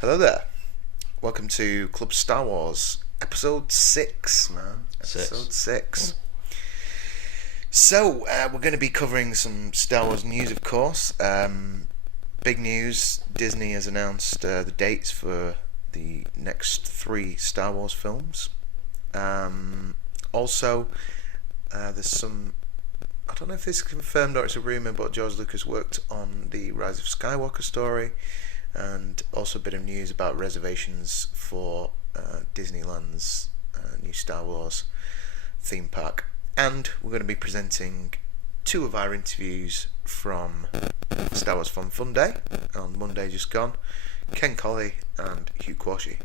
Hello there. Welcome to Club Star Wars, episode 6, man. Episode 6. So, we're going to be covering some Star Wars news, of course. Big news, Disney has announced the dates for the next 3 Star Wars films. Also, there's some... I don't know if this is confirmed or it's a rumour, but George Lucas worked on the Rise of Skywalker story. And also a bit of news about reservations for Disneyland's new Star Wars theme park. And we're going to be presenting 2 of our interviews from Star Wars Fun Day on Monday just gone. Ken Coley and Hugh Quarshie.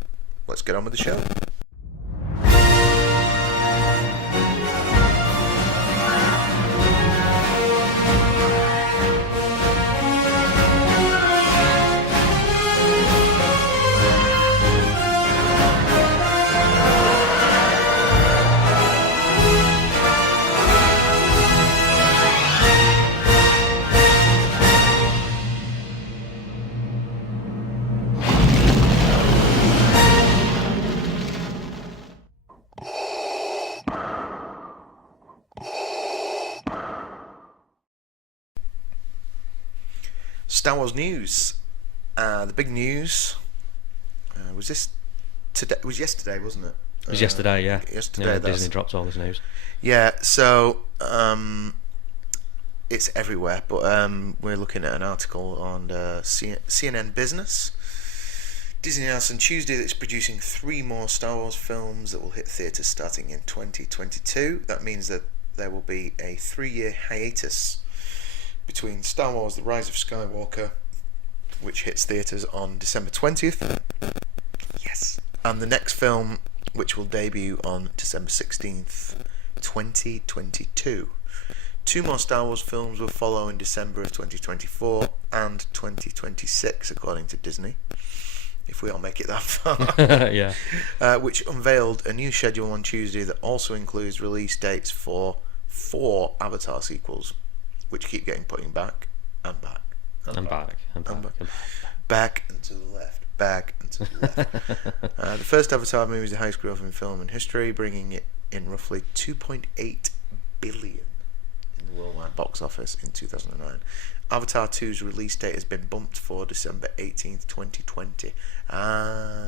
Let's get on with the show. Star Wars news. The big news was this today. It was yesterday, wasn't it? It was yesterday, yeah. Yesterday, yeah, Disney dropped all this news. Yeah, so it's everywhere. But we're looking at an article on CNN Business. Disney announced on Tuesday that it's producing 3 more Star Wars films that will hit theatres starting in 2022. That means that there will be a 3-year hiatus between Star Wars The Rise of Skywalker, which hits theatres on December 20th, yes, and the next film, which will debut on December 16th, 2022. 2 more Star Wars films will follow in December of 2024 and 2026, according to Disney, if we all make it that far. Yeah. Which unveiled a new schedule on Tuesday that also includes release dates for 4 Avatar sequels, which keep getting putting back and back and back and back and back and to the left, back and to the left. The first Avatar movie is the highest grossing film in history, bringing it in roughly 2.8 billion in the worldwide box office in 2009. Avatar 2's release date has been bumped for December 18th, 2020.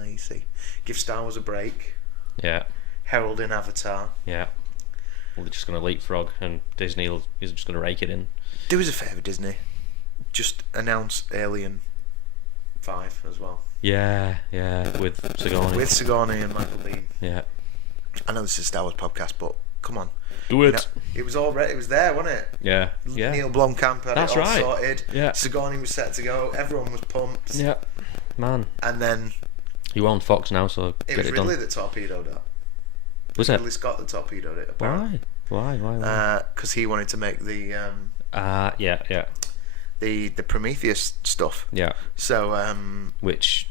You see. Give Star Wars a break. Yeah. Heralding Avatar. Yeah. Well, they're just going to leapfrog, and Disney is just going to rake it in. Do us a favour, Disney. Just announce Alien 5 as well. Yeah, with Sigourney. With Sigourney and Michael Biehn. Yeah. I know this is a Star Wars podcast, but come on. Do it. You know, it was all it was there, wasn't it? Yeah. Neil Blomkamp had That's it all right. sorted. Yeah. Sigourney was set to go. Everyone was pumped. Yeah. Man. And then You own Fox now, so it get was it Ridley done. that torpedoed that. Was it? Ridley Scott that torpedoed it, apparently. Why? Because he wanted to make the Yeah. the Prometheus stuff. Yeah. So Which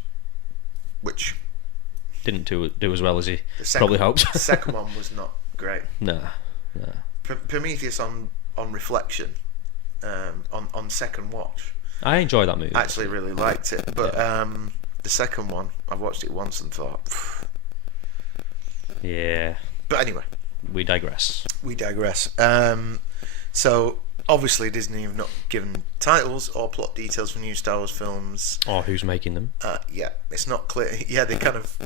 didn't do as well as he the probably hoped. The second one was not great. No. Prometheus on reflection, on second watch, I enjoyed that movie. I actually really liked it, but the second one I've watched it once and thought, phew. Yeah. But anyway, We digress. So obviously Disney have not given titles or plot details for new Star Wars films. Or who's making them? Yeah, it's not clear. Yeah, they kind of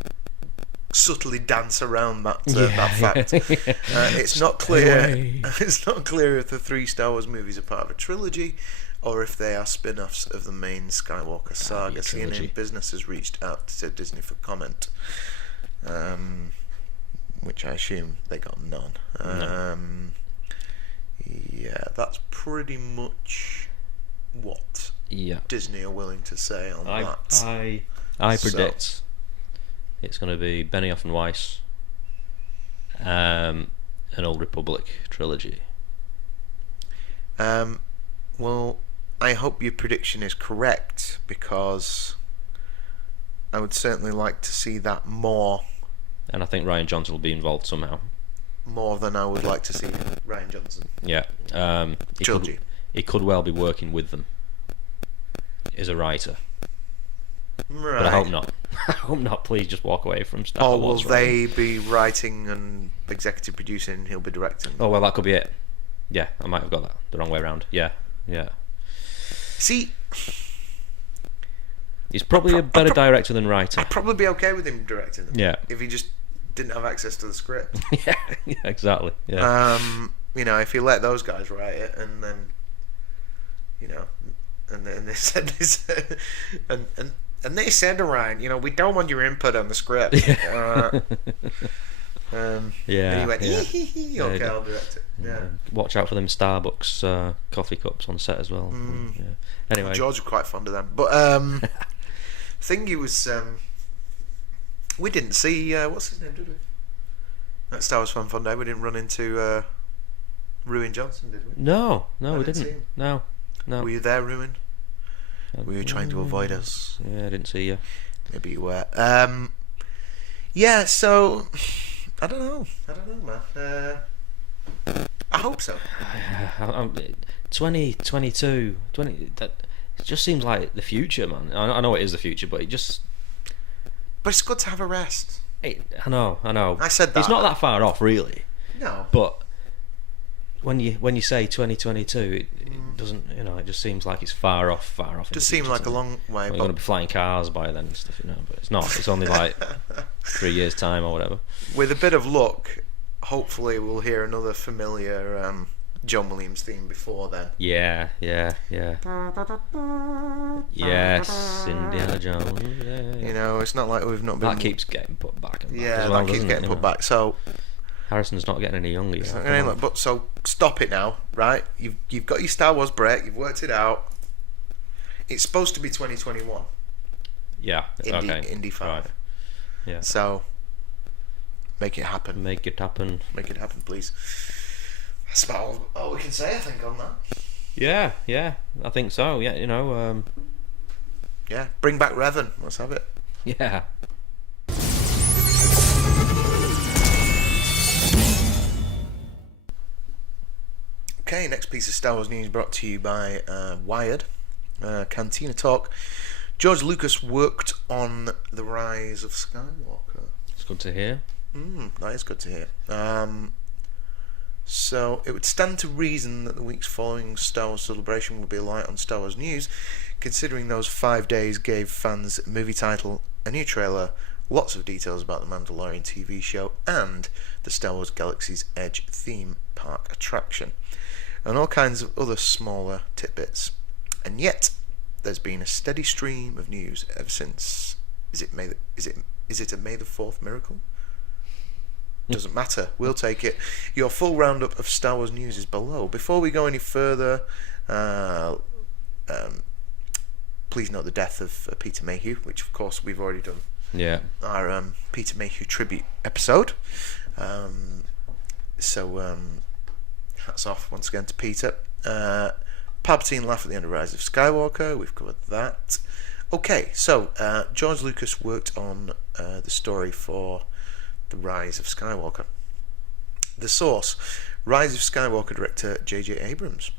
subtly dance around that fact. It's not clear. It's not clear if the 3 Star Wars movies are part of a trilogy, or if they are spin-offs of the main Skywalker saga. CNN Business has reached out to Disney for comment, which I assume they got none. No. Yeah, that's pretty much what Disney are willing to say on that. I predict it's going to be Benioff and Weiss, an Old Republic trilogy. Well, I hope your prediction is correct, because I would certainly like to see that more. And I think Rian Johnson will be involved somehow. More than I would like to see Rian Johnson. Yeah. Trilogy. He could well be working with them as a writer. Right. But I hope not. I hope not. Please just walk away from Star Or Wars. will they be writing and executive producing and he'll be directing? Oh, well, that could be it. Yeah, I might have got that the wrong way around. Yeah. See, he's probably a better director than writer. I'd probably be okay with him directing them. Yeah. If he just didn't have access to the script. yeah, exactly. Yeah. You know, if he let those guys write it, and then, you know, and then they said this, and they said to Ryan, you know, we don't want your input on the script. And he went, okay, I'll direct it. Yeah. Watch out for them Starbucks coffee cups on set as well. Yeah. Anyway, George was quite fond of them, but thingy was we didn't see what's his name, did we? At Star Wars Fun Day, we didn't run into Ruin Johnson, did we? No, I we didn't see didn't. him. No. Were you there, Ruin? Were you trying to avoid us? Yeah, I didn't see you. Maybe you were. Yeah, so I don't know, man. I hope so. 2022, that it just seems like the future, man. I know it is the future, but it just. But it's good to have a rest. I know. I said that. It's not that far off, really. No. But when you say 2022, it doesn't. You know, it just seems like it's far off. It does seem like a long way. We're going to be flying cars by then and stuff, you know. But it's not. It's only like 3 years' time or whatever. With a bit of luck, hopefully we'll hear another familiar John Williams theme before then. Yeah. Yes, Indiana Jones. Yeah. You know, it's not like we've not been. That keeps getting put back. And back Yeah, as well, that keeps getting put back. So Harrison's not getting any younger. it's not gonna look, but so stop it now, right? You've got your Star Wars break. You've worked it out. It's supposed to be 2021. Yeah. Indy 5. Right. Yeah. So make it happen. Make it happen. Make it happen, please. That's about all we can say, I think, on that. Yeah. I think so. Yeah, you know. Yeah, bring back Revan. Let's have it. Yeah. Okay, next piece of Star Wars news brought to you by Wired. Cantina Talk. George Lucas worked on The Rise of Skywalker. It's good to hear. That is good to hear. So it would stand to reason that the weeks following Star Wars Celebration will be light on Star Wars news, considering those 5 days gave fans a movie title, a new trailer, lots of details about the Mandalorian TV show, and the Star Wars Galaxy's Edge theme park attraction, and all kinds of other smaller tidbits. And yet, there's been a steady stream of news ever since. Is it a May the 4th miracle? Doesn't matter. We'll take it. Your full roundup of Star Wars news is below. Before we go any further, please note the death of Peter Mayhew, which of course we've already done. Yeah. Our Peter Mayhew tribute episode. So hats off once again to Peter. Palpatine laugh at the end of Rise of Skywalker. We've covered that. Okay, so George Lucas worked on the story for The Rise of Skywalker. The source: Rise of Skywalker director J.J. Abrams.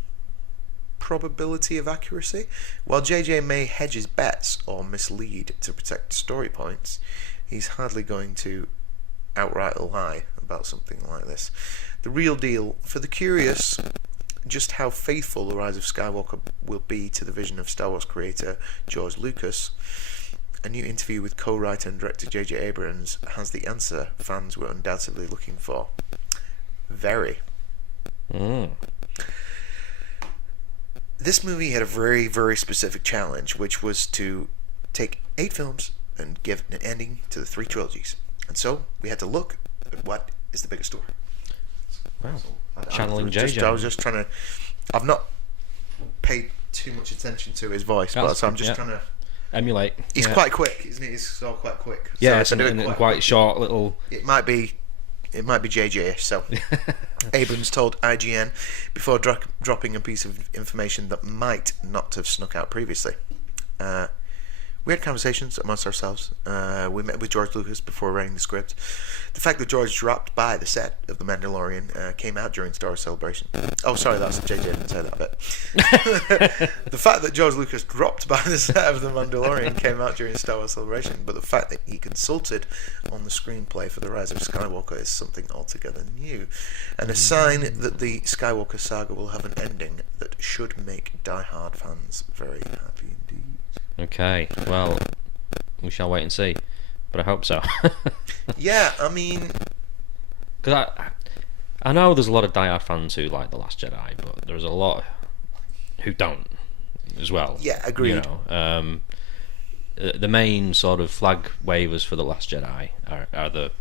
Probability of accuracy: while J.J. may hedge his bets or mislead to protect story points, he's hardly going to outright lie about something like this. The real deal: for the curious, just how faithful The Rise of Skywalker will be to the vision of Star Wars creator George Lucas, a new interview with co-writer and director J.J. Abrams has the answer fans were undoubtedly looking for. Very. This movie had a very, very specific challenge, which was to take 8 films and give an ending to the 3 trilogies. And so we had to look at what is the biggest story. Wow. So Channeling JJ. I was just trying to. I've not paid too much attention to his voice, but so I'm just trying to emulate. He's quite quick, isn't he? He's all quite quick. Yeah, so it's quite short little. It might be JJ-ish. So Abrams told IGN before dropping a piece of information that might not have snuck out previously. we had conversations amongst ourselves. We met with George Lucas before writing the script. The fact that George dropped by the set of The Mandalorian came out during Star Wars Celebration. Oh, sorry, that's JJ didn't say that bit. The fact that George Lucas dropped by the set of The Mandalorian came out during Star Wars Celebration, but the fact that he consulted on the screenplay for The Rise of Skywalker is something altogether new, and a sign that the Skywalker saga will have an ending that should make die-hard fans very happy indeed. Okay, well, we shall wait and see, but I hope so. Yeah, I mean, because I know there's a lot of die-hard fans who like The Last Jedi, but there's a lot who don't as well. Yeah, agreed. You know, the main sort of flag wavers for The Last Jedi are the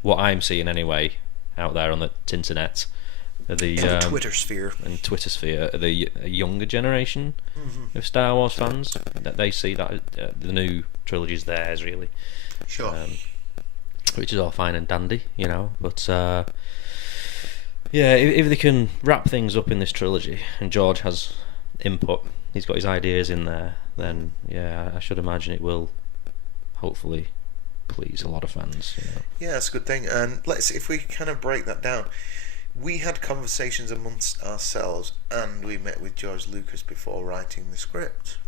what I'm seeing anyway out there on the internet. The Twitter sphere and Twitter sphere, the younger generation of Star Wars fans, that they see that the new trilogy's theirs, really. Sure. Which is all fine and dandy, you know. But yeah, if they can wrap things up in this trilogy, and George has input, he's got his ideas in there, then yeah, I should imagine it will hopefully please a lot of fans. You know. Yeah, that's a good thing. And if we kind of break that down. We had conversations amongst ourselves, and we met with George Lucas before writing the script.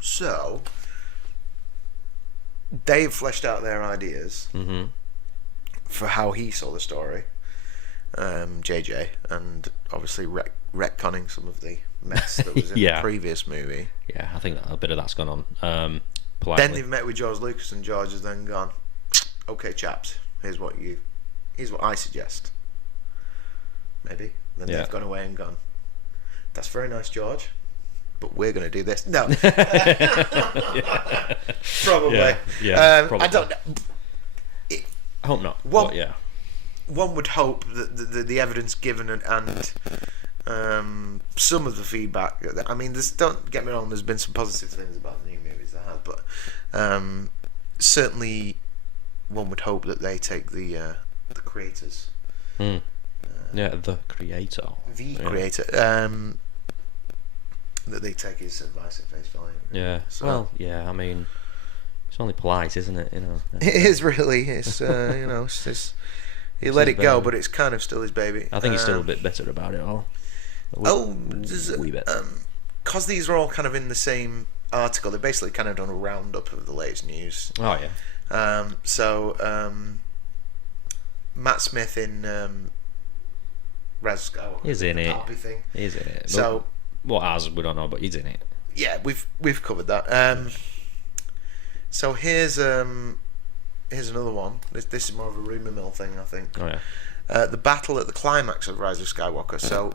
So, they've fleshed out their ideas for how he saw the story, JJ, and obviously retconning some of the mess that was in the previous movie. Yeah, I think a bit of that's gone on. Politely. Then they've met with George Lucas, and George has then gone, "Okay, chaps, here's what I suggest." Maybe. Then they've gone away and gone, "That's very nice, George, but we're going to do this." No. Probably. Yeah, probably. I don't know. I hope not. One would hope that the evidence given and some of the feedback. I mean, don't get me wrong. There's been some positive things about the new movies that have, but certainly one would hope that they take the creators. Yeah, the creator. That they take his advice at face value. Yeah. So, well, yeah. I mean, it's only polite, isn't it? You know. It is really. It's you know, it's just, he let it go, but it's kind of still his baby. I think he's still a bit bitter about it all. Wee bit. Because these are all kind of in the same article. They've basically kind of done a roundup of the latest news. Oh yeah. Matt Smith in Raz Skywalker. He's in it. Thing. He's in it. So what as we don't know, but he's in it. Yeah, we've covered that. So here's another one. This is more of a rumour mill thing, I think. Oh yeah. The battle at the climax of Rise of Skywalker. So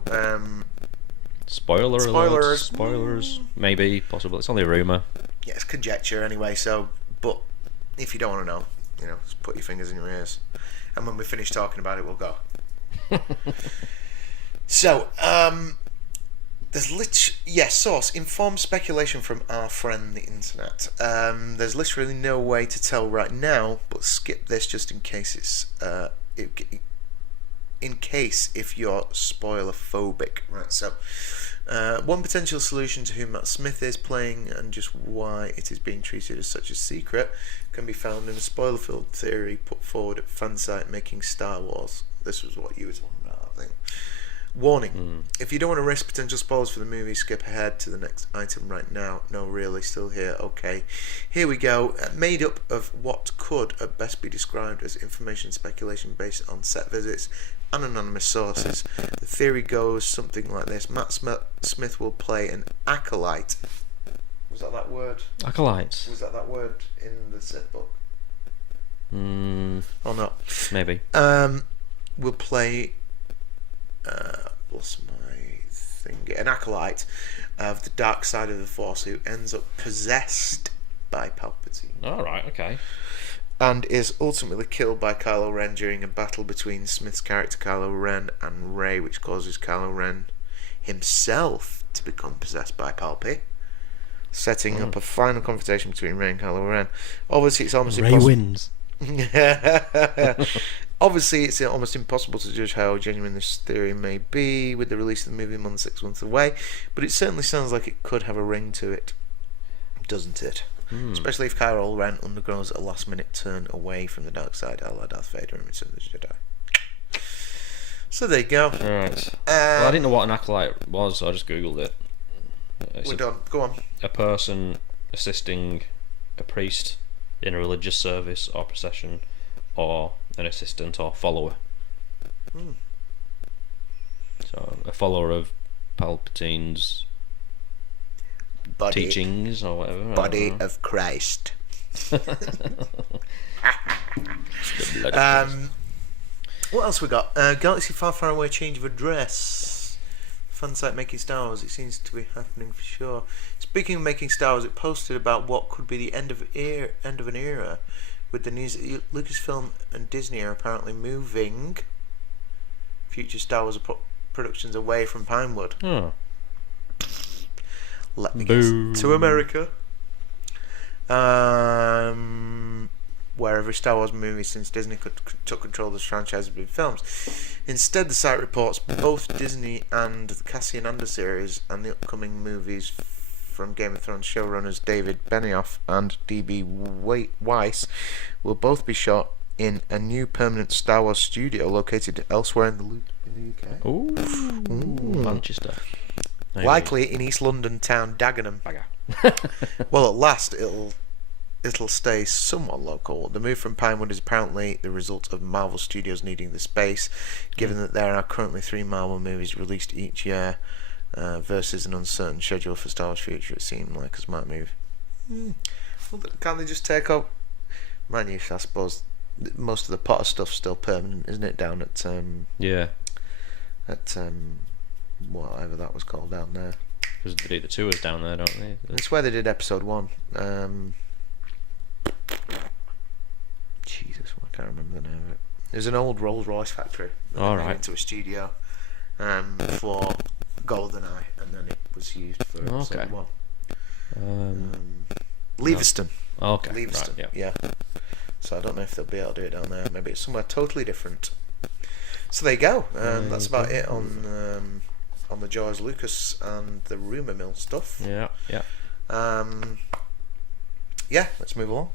spoilers, maybe, possible. It's only a rumour. Yeah, it's conjecture anyway. So, but if you don't want to know, you know, just put your fingers in your ears, and when we finish talking about it, we'll go. So, there's source informed speculation from our friend the internet. There's literally no way to tell right now, but skip this just in case it's in case if you're spoiler phobic, right? So, one potential solution to who Matt Smith is playing and just why it is being treated as such a secret can be found in a spoiler-filled theory put forward at fansite Making Star Wars. This was what you were talking about, I think. Warning: if you don't want to risk potential spoilers for the movie, skip ahead to the next item right now. No, really, still here. Okay, here we go. Made up of what could at best be described as information speculation based on set visits and anonymous sources. The theory goes something like this: Matt Smith will play an acolyte. Was that word? Acolytes. Was that word in the Sith book? Or not? Maybe. Will play. What's my thing? An acolyte of the dark side of the Force who ends up possessed by Palpatine. All right. Okay. And is ultimately killed by Kylo Ren during a battle between Smith's character Kylo Ren and Rey, which causes Kylo Ren himself to become possessed by Palpy, setting up a final confrontation between Rey and Kylo Ren. Obviously, it's almost Rey wins. Obviously, it's almost impossible to judge how genuine this theory may be with the release of the movie more than 6 months away, but it certainly sounds like it could have a ring to it, doesn't it? especially if Kylo Ren undergoes a last-minute turn away from the dark side, a la Darth Vader in Return of the Jedi. So there you go. Right. Well, I didn't know what an acolyte was, so I just googled it. We're done. Go on. A person assisting a priest in a religious service or procession, or an assistant or follower. So a follower of Palpatine's teachings or whatever. Body of Christ. What else we got? Galaxy Far Far Away change of address. Fan site making Star Wars. It seems to be happening for sure. Speaking of making Star Wars, it posted about what could be the end of an era, with the news that Lucasfilm and Disney are apparently moving future Star Wars productions away from Pinewood. Let me guess. To America. Where every Star Wars movie since Disney took control of this franchise has been filmed. Instead, the site reports both Disney and the Cassian Andor series and the upcoming movies from Game of Thrones showrunners David Benioff and D.B. Weiss will both be shot in a new permanent Star Wars studio located elsewhere in the UK. Ooh, Manchester. Likely in East London town Dagenham. Well, at last it'll stay somewhat local. The move from Pinewood is apparently the result of Marvel Studios needing the space, given that there are currently 3 Marvel movies released each year, versus an uncertain schedule for Star Wars future. It seemed like a smart move. Well, can't they just take up? Mind you, I suppose most of the Potter stuff's still permanent, isn't it? Down at whatever that was called down there. Because they do the tours down there, don't they? It's where they did episode 1. Jesus, I can't remember the name of it. There's an old Rolls Royce factory that they made into a studio for GoldenEye, and then it was used for episode 1. Leaveston. Okay. Leaveston. Right, yeah. So I don't know if they'll be able to do it down there. Maybe it's somewhere totally different. So there you go. That's about it on the George Lucas and the rumour mill stuff. Yeah. Yeah, let's move on.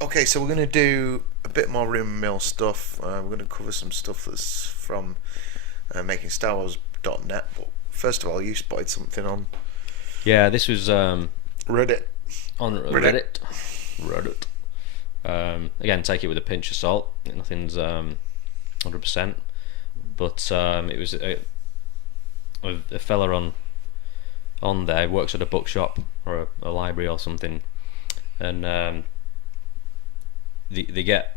Okay, so we're going to do a bit more rumour mill stuff. We're going to cover some stuff that's from MakingStarWars.net. But first of all, you spotted something on... Yeah, this was... Reddit. On Reddit. Again, take it with a pinch of salt. Nothing's 100%. But it was a fella on there, works at a bookshop or a library or something, and they get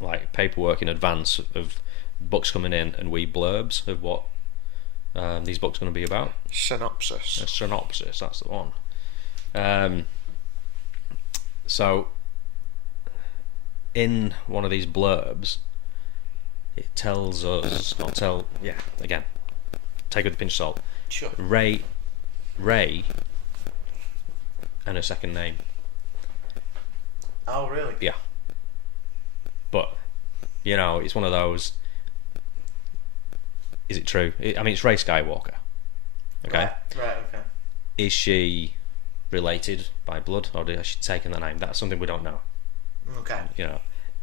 like paperwork in advance of books coming in and wee blurbs of what these books are going to be about. Synopsis. A synopsis, that's the one. So in one of these blurbs, it tells us, again, take it with a pinch of salt. Sure. Rey, and her second name. Oh, really? Yeah. But, it's one of those. Is it true? It's Rey Skywalker. Okay? Right, okay. Is she related by blood, or has she taken that name? That's something we don't know. Okay.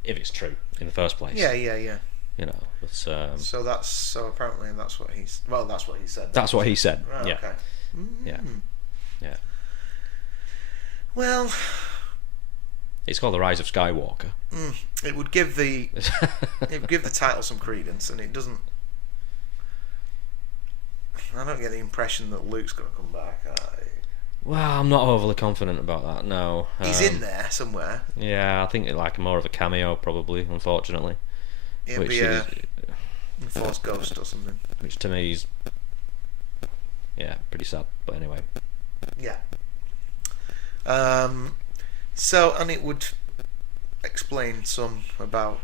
If it's true in the first place. Yeah. But, so apparently that's what he said. That's what he said. Right, yeah. Okay. Yeah. Well, it's called The Rise of Skywalker. It would give the title some credence, and it doesn't. I don't get the impression that Luke's going to come back. Well, I'm not overly confident about that. No, he's in there somewhere. Yeah, I think like more of a cameo, probably. Unfortunately, it'd be a Force Ghost or something. Which to me is, pretty sad. But anyway. Yeah. So, and it would explain some about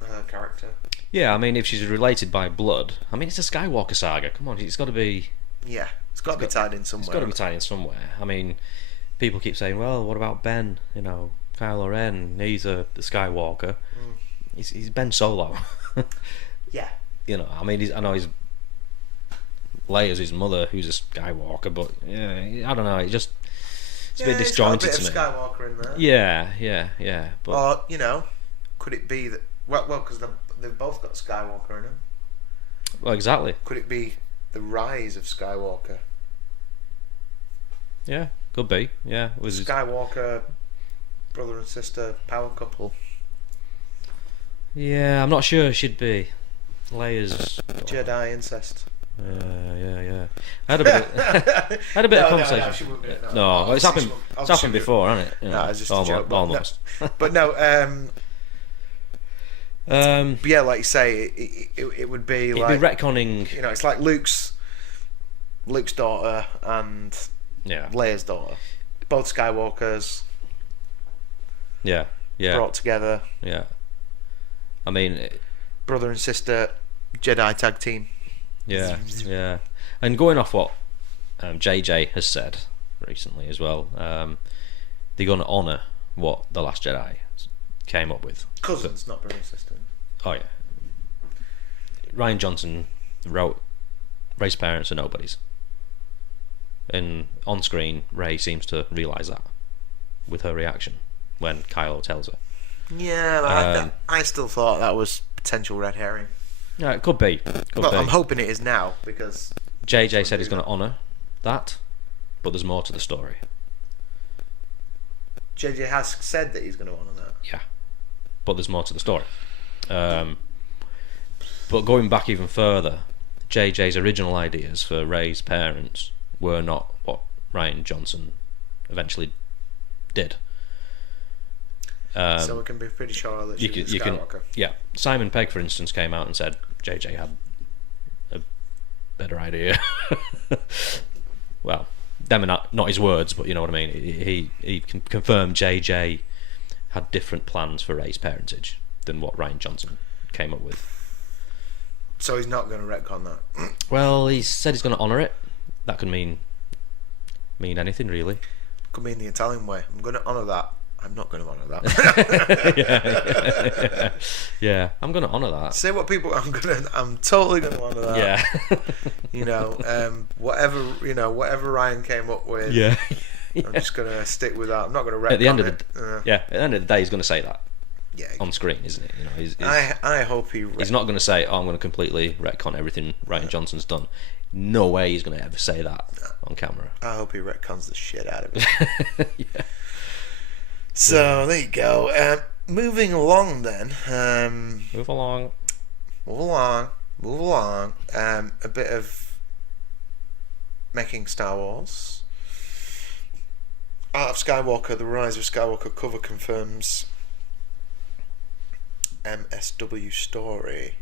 her character. Yeah, if she's related by blood, it's a Skywalker saga. Come on, it's got to be. Yeah, it's got to be tied in somewhere. It's got to be tied in somewhere. People keep saying, "Well, what about Ben? Kylo Ren. He's the Skywalker. He's Ben Solo." Yeah. you know, I mean, I know he's Leia's his mother, who's a Skywalker, but yeah, I don't know. It's a bit disjointed to me. It's got a bit of Skywalker in there. Yeah. But or, you know, could it be that? Well, because they've both got Skywalker in them. Well, exactly. Could it be the rise of Skywalker? Yeah, could be. Yeah, it was Skywalker, brother and sister power couple. Yeah, I'm not sure. She'd be Leia's Jedi incest. Yeah. I had a bit of conversation. No, it's happened. It's happened before, hasn't it? No, it's just a joke. Almost. But no. But yeah, like you say, it would be it'd like be retconning. You know, it's like Luke's daughter and Leia's daughter, both Skywalkers. Yeah. Brought together. Yeah. I mean, brother and sister Jedi tag team. Yeah. And going off what JJ has said recently as well, they're going to honour what The Last Jedi came up with. Cousins, not brother and sister. Oh yeah. Rian Johnson wrote Rey's parents are nobodies, and on screen Rey seems to realise that with her reaction when Kylo tells her. Yeah, I still thought that was potential red herring. Yeah, it could be. I'm hoping it is now, because JJ said he's going to honour that, but there's more to the story. JJ has said that he's going to honour that. Yeah, but there's more to the story. But going back even further, JJ's original ideas for Rey's parents were not what Rian Johnson eventually did. So we can be pretty sure that she was Skywalker. Yeah, Simon Pegg, for instance, came out and said JJ had a better idea. Well, them are not his words, but you know what I mean. He confirmed JJ had different plans for Rey's parentage than what Rian Johnson came up with. So he's not going to retcon that. Well, he said he's going to honour it. That could mean anything, really. Could mean the Italian way. I'm going to honour that. I'm not going to honour that. Yeah. I'm going to honour that. Say what people. I'm totally going to honour that. Yeah. You know, whatever Ryan came up with. Yeah. I'm just going to stick with that. I'm not going to retcon at the end it. At the end of the day, he's going to say that. Yeah. On screen, isn't it? You know, he's I hope he. He's not going to say, "Oh, I'm going to completely retcon everything Rian Johnson's done." No way he's going to ever say that on camera. I hope he retcons the shit out of it. Yeah. So there you go. Moving along then. Move along. A bit of making Star Wars. Art of Skywalker, The Rise of Skywalker cover confirms MSW story.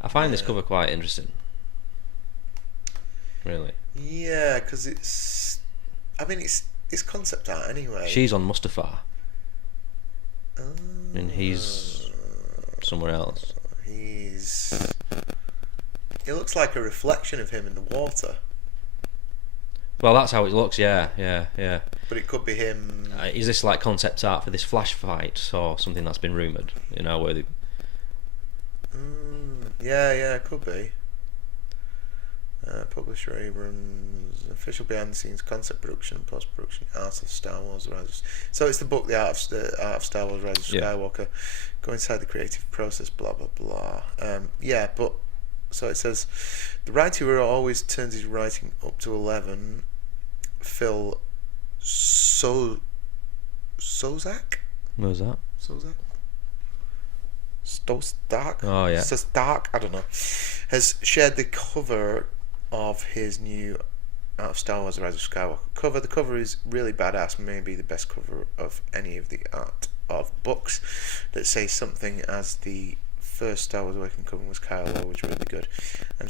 I find this cover quite interesting. Really. Yeah, because it's concept art anyway. She's on Mustafar. And he's somewhere else. It looks like a reflection of him in the water. Well, that's how it looks. Yeah. But it could be him. Is this like concept art for this flash fight or something that's been rumoured? You know, where they... Yeah, it could be. Publisher Abrams, official behind the scenes concept production and post production, Art of Star Wars Rise. So it's the book, The Art of Star Wars Rise of Skywalker. Go inside the creative process, blah blah blah. But so it says the writer who always turns his writing up to 11, Phil Sozak. What was that? Sozak. Stostark? Oh yeah. Stostark, I don't know. Has shared the cover of his new Art of Star Wars: The Rise of Skywalker cover. The cover is really badass, maybe the best cover of any of the art of books that say something as the first Star Wars Awakening cover was Kylo, which was really good. I'm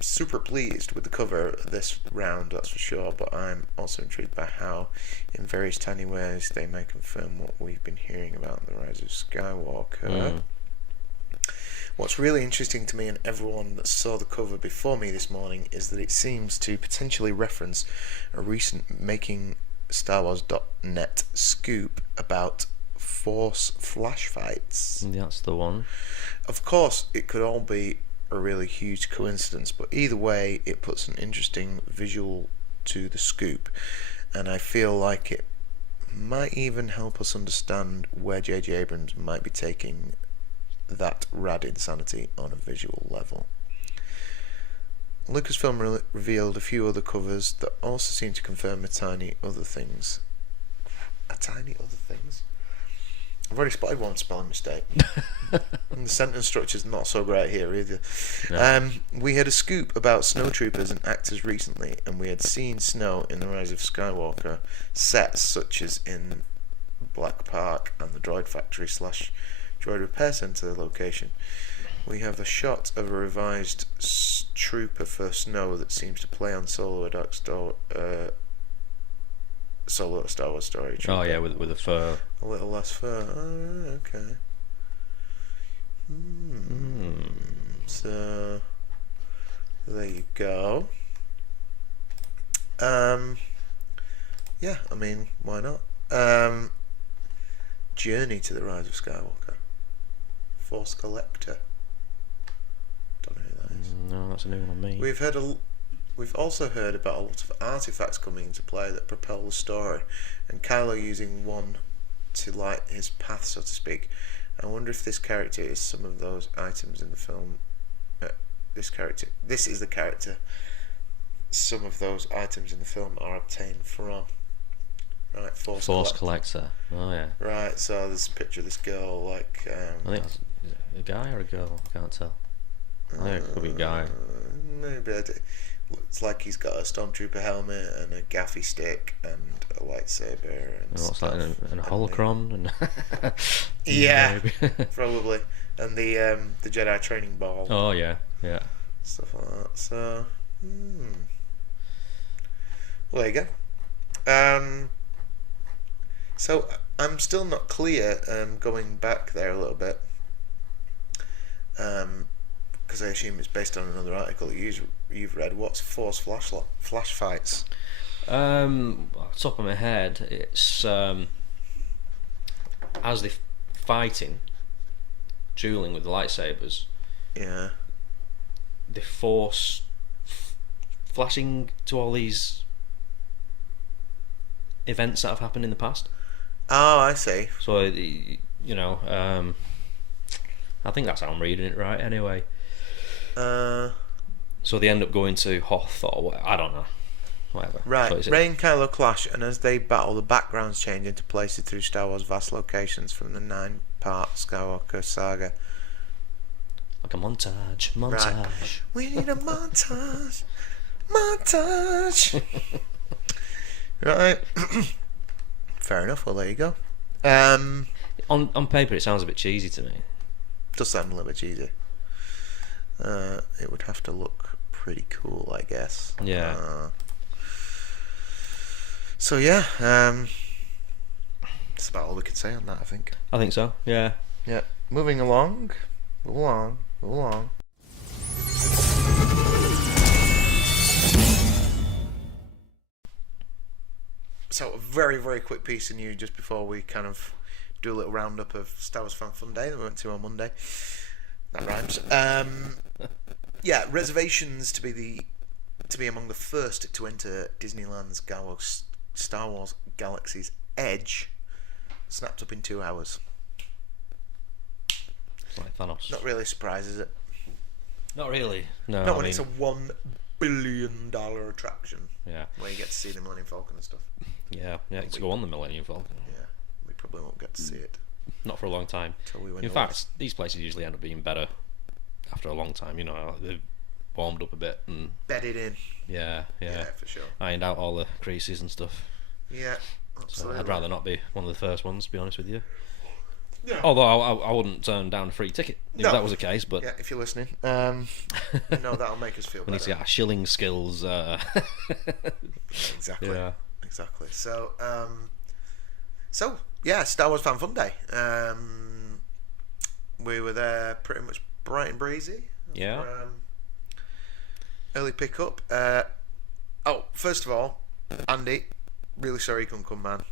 super pleased with the cover this round, that's for sure, but I'm also intrigued by how, in various tiny ways, they may confirm what we've been hearing about The Rise of Skywalker. What's really interesting to me and everyone that saw the cover before me this morning is that it seems to potentially reference a recent Making StarWars.net scoop about Force flash fights. That's the one. Of course, it could all be a really huge coincidence, but either way, it puts an interesting visual to the scoop, and I feel like it might even help us understand where J.J. Abrams might be taking that rad insanity on a visual level. Lucasfilm revealed a few other covers that also seem to confirm a tiny other things. I've already spotted one spelling mistake. And the sentence structure's not so great here either. No. We had a scoop about snowtroopers and actors recently, and we had seen snow in The Rise of Skywalker sets such as in Black Park and the Droid Factory / Droid Repair Center location. We have a shot of a revised trooper for snow that seems to play on Solo, a Star Wars story. Trooper. Oh yeah, with a fur. A little less fur. Oh, okay. So there you go. Yeah, I mean, why not? Journey to the Rise of Skywalker. Force Collector. Don't know who that is. No, that's a new one on me. We've also heard about a lot of artifacts coming into play that propel the story, and Kylo using one to light his path, so to speak. I wonder if this character is some of those items in the film. This is the character some of those items in the film are obtained from. Right, Force Collector. Oh yeah. Right, so there's a picture of this girl, like. I think that's a guy or a girl. I can't tell. I think it could be a guy. Maybe. Looks like he's got a stormtrooper helmet and a gaffy stick and a lightsaber and what's stuff. that? And a holocron and. Yeah, probably. And the Jedi training ball. Oh yeah. Stuff like that. So, well, there you go. So I'm still not clear. Going back there a little bit. Because I assume it's based on another article that you've read. What's Force flash fights? Top of my head, it's as they're fighting, dueling with the lightsabers. Yeah. The Force flashing to all these events that have happened in the past. Oh, I see. So I think that's how I'm reading it right. Anyway. So they end up going to Hoth or what? I don't know. Whatever. Right. Rey and Kylo clash, and as they battle, the backgrounds change into places through Star Wars' vast locations from the 9-part Skywalker saga. Like a montage. Right. We need a montage. Right. Fair enough. Well, there you go. On paper, it sounds a bit cheesy to me. Does sound a little bit cheesy. It would have to look pretty cool, I guess. Yeah. So yeah, that's about all we can say on that, I think. I think so. Yeah. Yeah. Moving along. So a very, very quick piece of news just before we kind of do a little roundup of Star Wars Fan Fun Day that we went to on Monday. That rhymes. Yeah, reservations to be among the first to enter Disneyland's Star Wars Galaxy's Edge snapped up in 2 hours. It's like Thanos. Not really a surprise, is it? Not really. No. Not when it's a $1 billion attraction. Yeah. Where you get to see the Millennium Falcon and stuff. Yeah. To go on the Millennium Falcon. Yeah, we probably won't get to see it. Not for a long time. In fact, these places usually end up being better after a long time. They've warmed up a bit and bedded in. Yeah, for sure. Ironed out all the creases and stuff. Yeah, absolutely. So I'd rather not be one of the first ones, to be honest with you. Yeah. Although I wouldn't turn down a free ticket if that was the case. But yeah, if you're listening, no, that'll make us feel better. We need to get our shilling skills. Exactly. Yeah. Exactly. So yeah, Star Wars Fan Fun Day. We were there pretty much bright and breezy. Yeah. Early pick up. First of all, Andy, really sorry you couldn't come, man.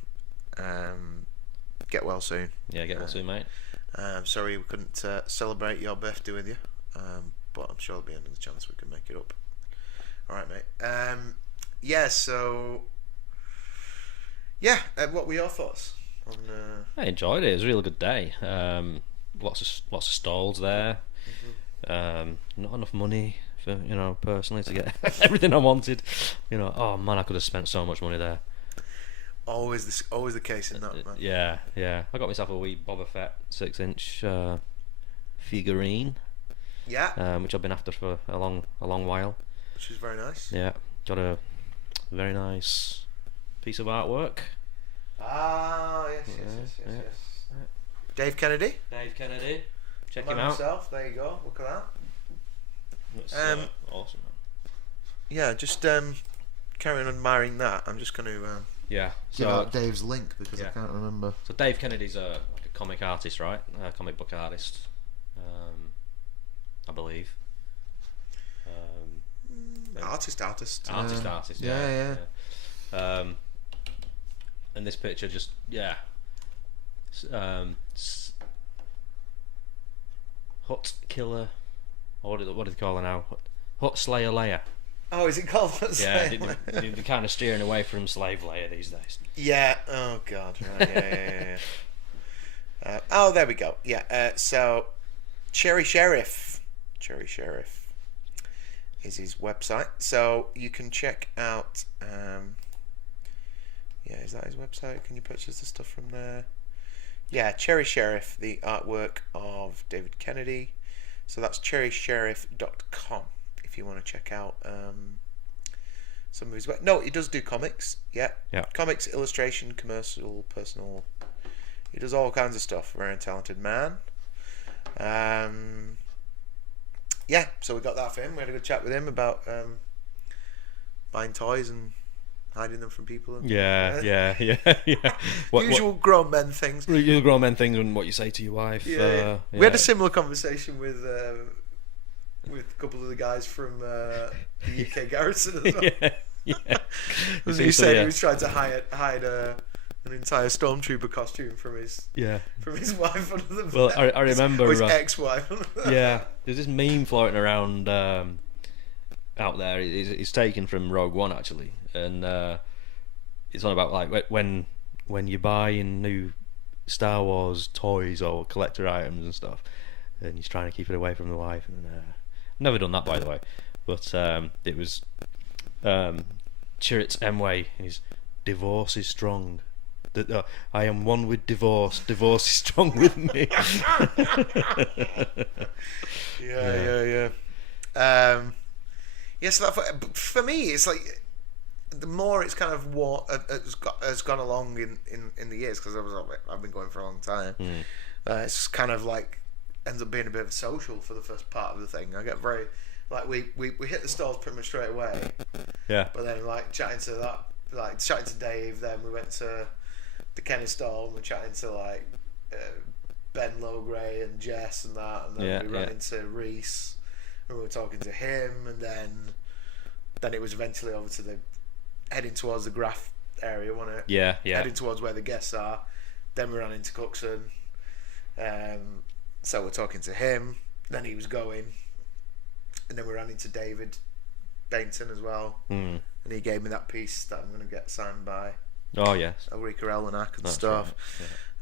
get well soon. Yeah, get well soon, mate. Sorry we couldn't celebrate your birthday with you, but I'm sure there'll be another chance we can make it up. All right, mate. Yeah. So, yeah. What were your thoughts on? I enjoyed it. It was a really good day. Lots of stalls there. Not enough money for personally to get everything I wanted. Oh man, I could have spent so much money there. Always the case in that, man. Yeah. I got myself a wee Boba Fett 6-inch figurine. Yeah. Which I've been after for a long while. Which is very nice. Yeah. Got a very nice piece of artwork. Ah, yes. Dave Kennedy. Check Man him out. Himself. There you go. Look at that. It's awesome, man. Yeah, just carrying on admiring that. I'm just going to Yeah. give So out Dave's link because I Yeah. can't remember. So Dave Kennedy's a comic artist, right? A comic book artist, I believe. Artist. Artist. Yeah. And this picture just Hut Killer. What do they call her now? Hut Slayer Leia. Oh, is it called? Yeah, they're kind of steering away from Slave Leia these days. Yeah. Oh God. Right. Yeah. Oh, there we go. Yeah. So, Cherry Sheriff is his website. So you can check out. Is that his website? Can you purchase the stuff from there? Yeah, Cherry Sheriff, the artwork of David Kennedy. So that's cherrysheriff.com if you want to check out some of his work. No, he does do comics. Yeah. Comics, illustration, commercial, personal. He does all kinds of stuff. Very talented man. Yeah, so we got that for him. We had a good chat with him about buying toys and hiding them from people. Yeah. Usual grown men things. Usual grown men things and what you say to your wife. Yeah. We had a similar conversation with a couple of the guys from the UK Garrison as well. He said he was trying to hide an entire stormtrooper costume from his wife under the bed. Well, I remember or his ex-wife. Yeah, there's this meme floating around out there. It's taken from Rogue One actually, and it's on about like when you're buying new Star Wars toys or collector items and stuff, and he's trying to keep it away from the wife. And never done that, by the way, but it was Chirrut's M-Way, and his divorce is strong. I am one with divorce. Divorce is strong with me. Yeah. So that, for me, it's like the more it's kind of has gone along in the years, because I've been going for a long time. It's kind of like ends up being a bit of a social for the first part of the thing. I get very like we hit the stalls pretty much straight away. Yeah. But then chatting to Dave. Then we went to the Kenny stall and we're chatting to Ben Logray and Jess and that, and then we ran into Reese and we were talking to him, and then it was eventually over to heading towards the Graph area, wasn't it? Yeah. Heading towards where the guests are. Then we ran into Cookson. So we're talking to him. Then he was going, and then we ran into David Bainton as well, and he gave me that piece that I'm going to get signed by. Oh yes, Ulrika Ellenack and that's stuff.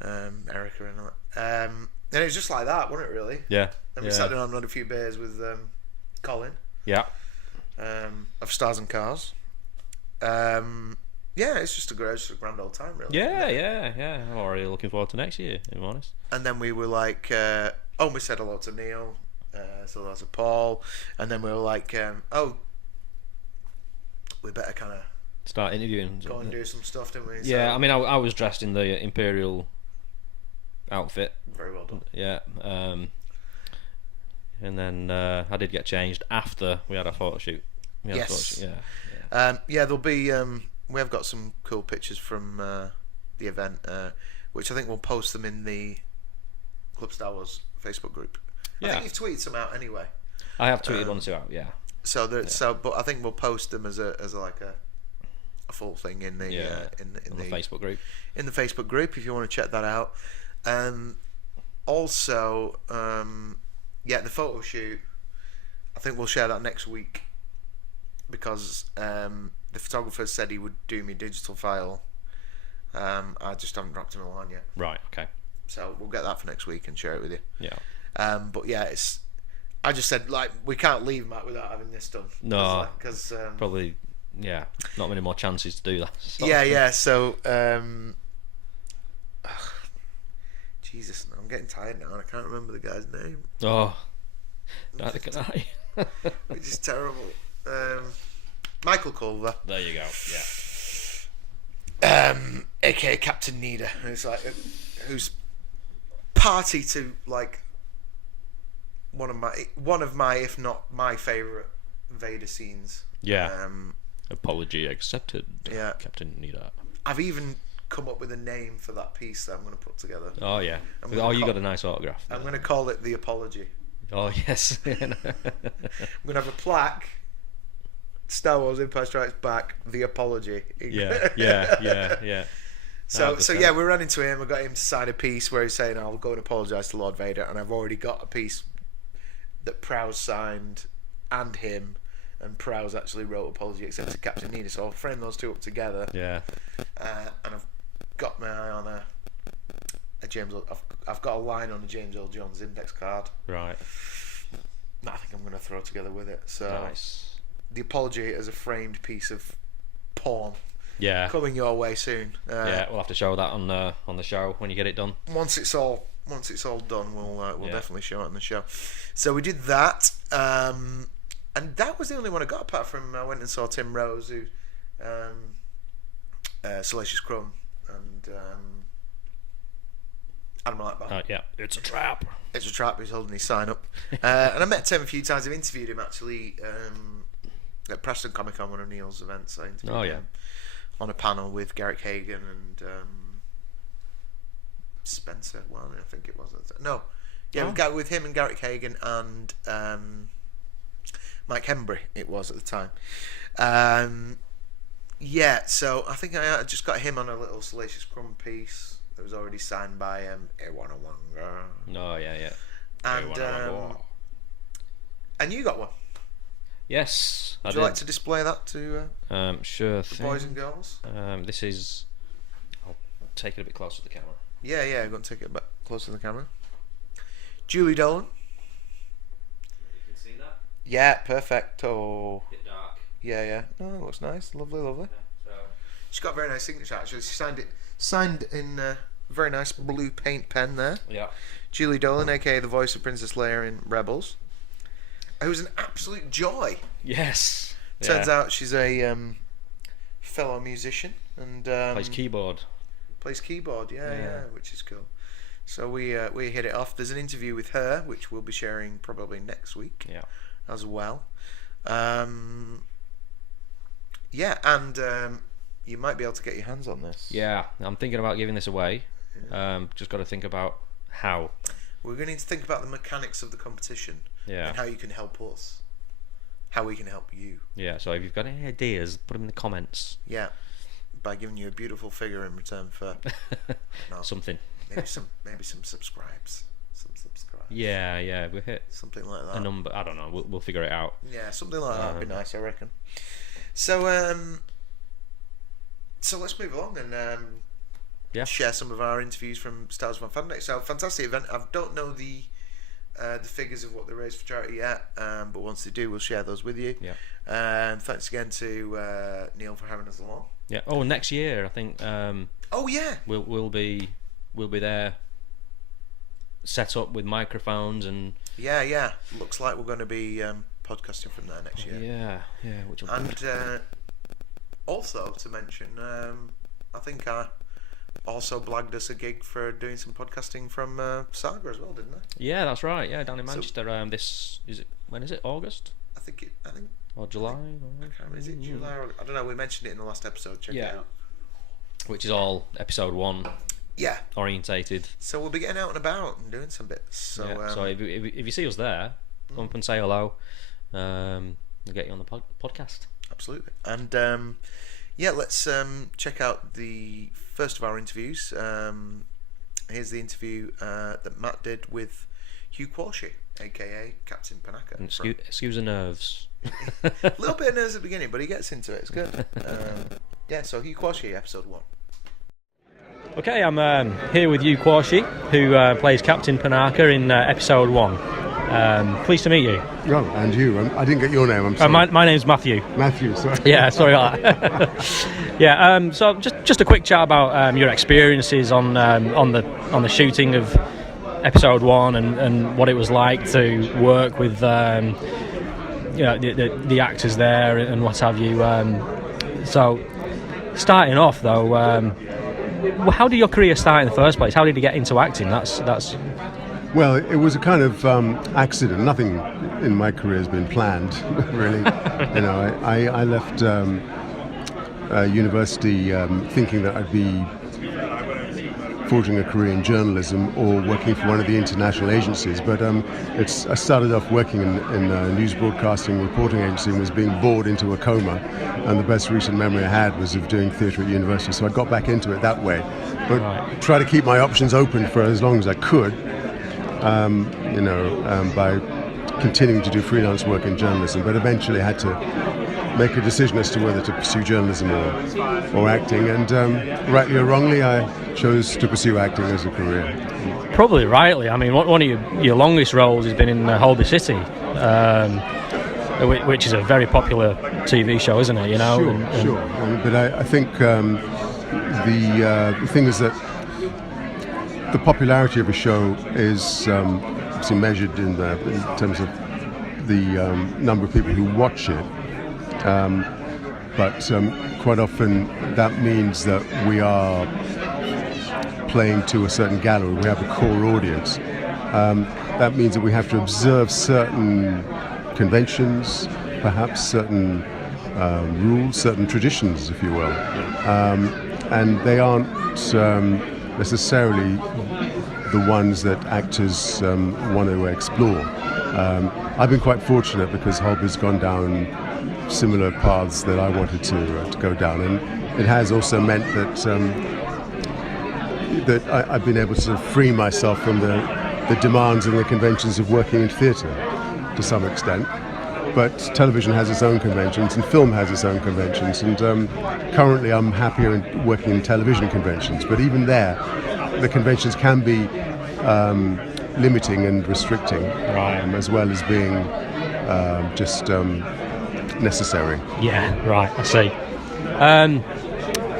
Right. Erica and all that. And it was just like that, wasn't it? Really. Yeah. Then we sat down and had a few beers with Colin. Yeah. Of Stars and Cars. It's just a grand old time, really. Yeah. I'm already looking forward to next year, if I'm honest. And then we were like, we said hello to Neil, so hello to Paul, and then we were like, we better kind of start interviewing. Go and do some stuff, didn't we? Yeah, so, I mean, I was dressed in the Imperial outfit. Very well done. Yeah. And then I did get changed after we had our photo shoot. Yes. There'll be. We have got some cool pictures from the event, which I think we'll post them in the Club Star Wars Facebook group. Yeah. I think you've tweeted some out anyway. I have tweeted one or two out. Yeah. So but I think we'll post them as a a full thing in the in the Facebook group. In the Facebook group, if you want to check that out. Also, the photo shoot. I think we'll share that next week because the photographer said he would do me digital file. I just haven't dropped him a line yet. Right. Okay. So we'll get that for next week and share it with you. Yeah. But yeah, it's. I just said like we can't leave Matt without having this done. No. Because probably. Yeah. Not many more chances to do that. So. Yeah. So. Jesus, I'm getting tired now and I can't remember the guy's name. Oh. Neither can I. Which is terrible. Michael Culver. There you go. Yeah. AKA Captain Nida, who's like who's party to like one of my if not my favourite Vader scenes. Yeah. Apology accepted. Yeah. Captain Nida. I've even come up with a name for that piece that I'm going to put together. Oh yeah. You got a nice autograph. I'm going to call it The Apology. Oh yes. I'm going to have a plaque. Star Wars Empire Strikes Back, The Apology. Yeah. So yeah, we ran into him. I got him to sign a piece where he's saying, "I'll go and apologise to Lord Vader," and I've already got a piece that Prowse signed and him, and Prowse actually wrote "Apology Accepted, Captain Nina." So I'll frame those two up together. Yeah. And I've got my eye on a James. I've got a line on a James Earl Jones index card. Right. That I think I'm going to throw together with it. So Nice. The Apology as a framed piece of porn. Yeah. Coming your way soon. Yeah, we'll have to show that on the show when you get it done. Once it's all done, we'll definitely show it on the show. So we did that, and that was the only one I got. Apart from I went and saw Tim Rose, who Salacious Crumb and Animal Like That. Yeah, it's a trap. It's a trap. He's holding his sign up, and I met Tim a few times. I've interviewed him actually at Preston Comic Con, one of Neil's events. I interviewed him on a panel with Garrick Hagan and Spencer. Well, I think it was. No, yeah, we got with him and Garrick Hagan and Mike Hembry. It was at the time. Yeah, so I think I just got him on a little Salacious Crumb piece that was already signed by Ewanawanga. Oh yeah. And you got one. Yes, Would you like to display that to sure the boys and girls? This is. I'll take it a bit closer to the camera. Yeah, I'm going to take it a bit closer to the camera. Julie Dolan. You can see that. Yeah, perfect. Oh. Bit dark. Yeah. Oh, it looks nice. Lovely. Yeah, so. She's got a very nice signature actually. She signed in a very nice blue paint pen there. Yeah. Julie Dolan, aka the voice of Princess Leia in Rebels. Who's an absolute joy. Yes. Turns out she's a fellow musician and plays keyboard. Yeah, which is cool. So we hit it off. There's an interview with her, which we'll be sharing probably next week. Yeah. As well. And you might be able to get your hands on this. Yeah, I'm thinking about giving this away. Just got to think about how. We're going to need to think about the mechanics of the competition. Yeah. And how you can help us. How we can help you. Yeah, so if you've got any ideas, put them in the comments. Yeah. By giving you a beautiful figure in return for something. Maybe some subscribes. Some subscribes. Yeah, we hit something like that. A number. I don't know. We'll figure it out. Yeah, something like that would be nice, I reckon. So let's move along and share some of our interviews from Star Wars Fan Day. So fantastic event. I don't know the figures of what they raised for charity yet, but once they do, we'll share those with you. Yeah. And thanks again to Neil for having us along. Yeah. Oh, next year I think. We'll be there, set up with microphones and. Yeah. Looks like we're going to be podcasting from there next year. Yeah. Which will and also to mention, I think I also blagged us a gig for doing some podcasting from Saga as well, didn't I? Yeah, that's right. Yeah, down in Manchester. When is it? August? I think. Or July? Is it July? Or, I don't know. We mentioned it in the last episode. Check it out. Which is all episode 1. Yeah. Orientated. So we'll be getting out and about and doing some bits. So, so if you see us there, come up and say hello. We'll get you on the podcast. Absolutely. And yeah, let's check out the first of our interviews. Here's the interview that Matt did with Hugh Quarshie, aka Captain Panaka. Excuse the nerves. A little bit of nerves at the beginning, but he gets into it. It's good. Yeah, so Hugh Quarshie, episode 1. Okay, I'm here with Hugh Quarshie, who plays Captain Panaka in episode 1. Pleased to meet you. Oh, and you. I didn't get your name. I'm sorry. My name's Matthew. Matthew. Sorry. Yeah, sorry about that. Yeah. So just a quick chat about your experiences on the shooting of episode 1 and what it was like to work with the actors there and what have you. So starting off though, how did your career start in the first place? How did you get into acting? That's. Well, it was a kind of accident. Nothing in my career has been planned, really. I left university thinking that I'd be forging a career in journalism or working for one of the international agencies. But I started off working in a news broadcasting reporting agency and was being bored into a coma. And the best recent memory I had was of doing theatre at university. So I got back into it that way. But try to keep my options open for as long as I could. By continuing to do freelance work in journalism, but eventually I had to make a decision as to whether to pursue journalism or acting, and rightly or wrongly I chose to pursue acting as a career. Probably rightly. I mean, one of your longest roles has been in Holby City, which is a very popular TV show, isn't it? Sure. But I think the thing is that the popularity of a show is measured in terms of the number of people who watch it. But quite often that means that we are playing to a certain gallery. We have a core audience. That means that we have to observe certain conventions, perhaps certain rules, certain traditions, if you will. And they aren't necessarily the ones that actors want to explore. I've been quite fortunate because Holby's gone down similar paths that I wanted to go down, and it has also meant that I've been able to free myself from the demands and the conventions of working in theatre to some extent. But television has its own conventions and film has its own conventions, and currently I'm happier in working in television conventions, but even there the conventions can be limiting and restricting, as well as being just necessary. Yeah, right, I see.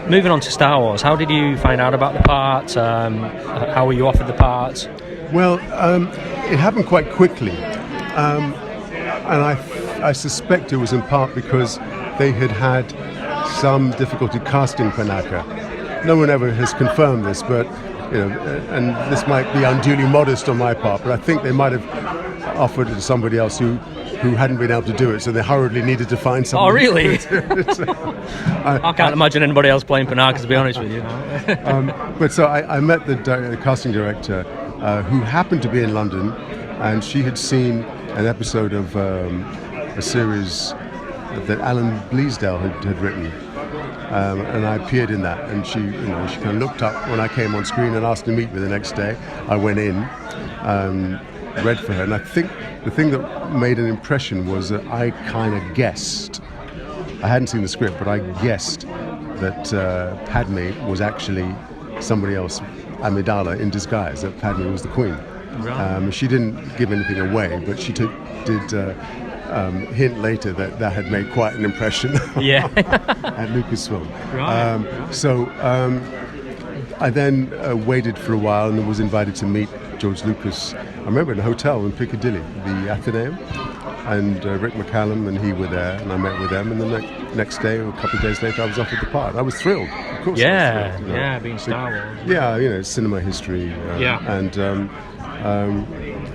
Moving on to Star Wars, how did you find out about the part? How were you offered the part? Well, it happened quite quickly, and I suspect it was in part because they had some difficulty casting Panaka. No one ever has confirmed this, but and this might be unduly modest on my part, but I think they might have offered it to somebody else who hadn't been able to do it, so they hurriedly needed to find someone. Oh, really? I can't imagine anybody else playing Panaka, to be honest with you. But so I met the casting director, who happened to be in London, and she had seen an episode of a series that Alan Bleasdale had written, and I appeared in that, and she kind of looked up when I came on screen and asked to meet me the next day. I went in, read for her, and I think the thing that made an impression was that I kind of guessed. I hadn't seen the script, but I guessed that Padme was actually somebody else, Amidala, in disguise, that Padme was the Queen. Right. She didn't give anything away, but she did hint later that had made quite an impression at Lucasfilm. Right. I then waited for a while and was invited to meet George Lucas. I remember in a hotel in Piccadilly, the Athenaeum, and Rick McCallum and he were there, and I met with them, and the next day or a couple of days later I was offered the part. I was thrilled, of course. Yeah, being Star Wars. Yeah, cinema history. And